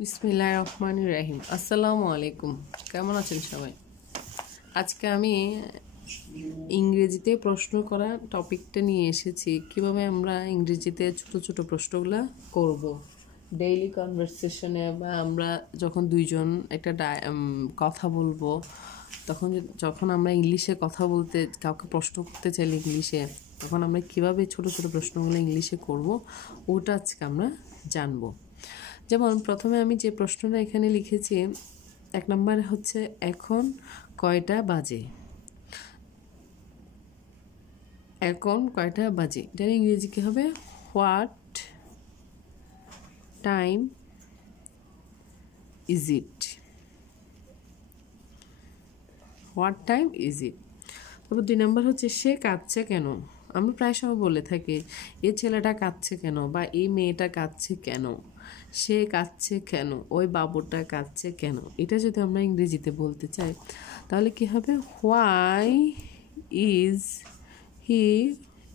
বিসমিল্লাহির রহমানির রহিম। আসসালামু আলাইকুম। কেমন আছেন সবাই? আজকে আমি ইংরেজিতে প্রশ্ন করা টপিকটা নিয়ে এসেছি। কিভাবে আমরা ইংরেজিতে ছোট ছোট প্রশ্নগুলো করব ডেইলি কনভারসেশনে, বা আমরা যখন দুইজন একটা কথা বলবো, যখন আমরা ইংলিশে কথা বলতে কাউকে প্রশ্ন করতে চাইলে ইংলিশে, তখন আমরা কিভাবে ছোট ছোট প্রশ্নগুলো ইংলিশে করব, ওটা আজকে আমরা জানবো। যেমন প্রথমে আমি যে প্রশ্নটা এখানে লিখেছি, 1 নম্বর হচ্ছে এখন কয়টা বাজে। এখন কয়টা বাজে, এটার ইংরেজি কি হবে? What time is it. What time is it. তারপর 2 নম্বর হচ্ছে সে কাঁদছে কেন। আমরা প্রায় সময় বলে থাকি এই ছেলেটা কাঁদছে কেন, বা এই মেয়েটা কাঁদছে কেন, সে কাঁদছে কেন, ওই বাবুটা কাঁদছে কেন। এটা যদি আমরা ইংরেজিতে বলতে চাই তাহলে কি হবে? Why is he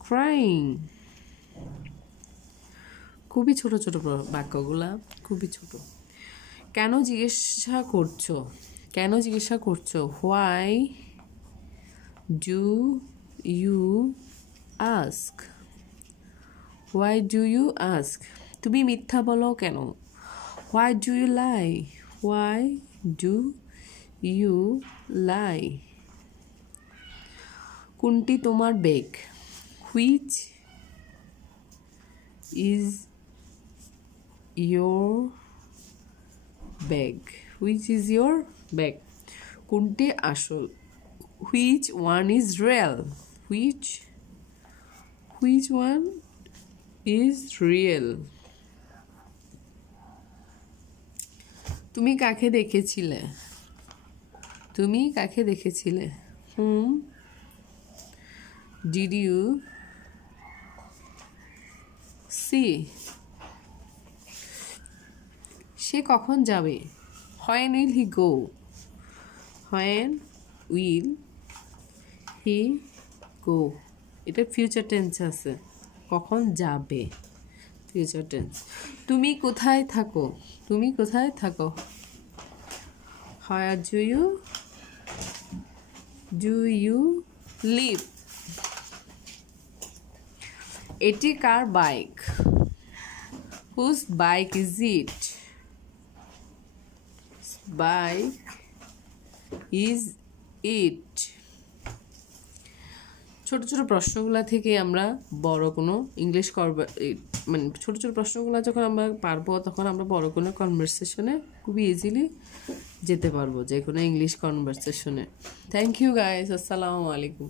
crying. খুবই ছোট ছোট বাক্যগুলা, খুবই ছোট। কেন জিজ্ঞাসা করছো, কেন জিজ্ঞাসা করছো। Why do you ask. Why do you ask. তুমি মিথ্যা বলো কেন। Why do you lie. Why do you lie. কোনটি তোমার bag. Which is your bag. Which is your bag. কোনটি আসল। Which one is real. Which one is real. তুমি কাকে দেখেছিলে। তুমি কাকে দেখেছিলে। Whom did you see. সে কখন যাবে। When will he go. When will he go. এটা ফিউচার টেন্স আছে, কখন যাবে, ফিউচার টেন্স। তুমি কোথায় থাকো। তুমি কোথায় থাকো। Where do you live. এটি কার bike. Whose bike is it. Bike is it. ছোট ছোট প্রশ্নগুলা থেকে আমরা বড় কোনো ইংলিশ মানে ছোট ছোট প্রশ্নগুলো যখন আমরা পারবো, তখন আমরা বড় কোনো কনভারসেশনে খুবই ইজিলি যেতে পারবো, যে কোনো ইংলিশ কনভারসেশনে। Thank you guys. আসসালামু আলাইকুম।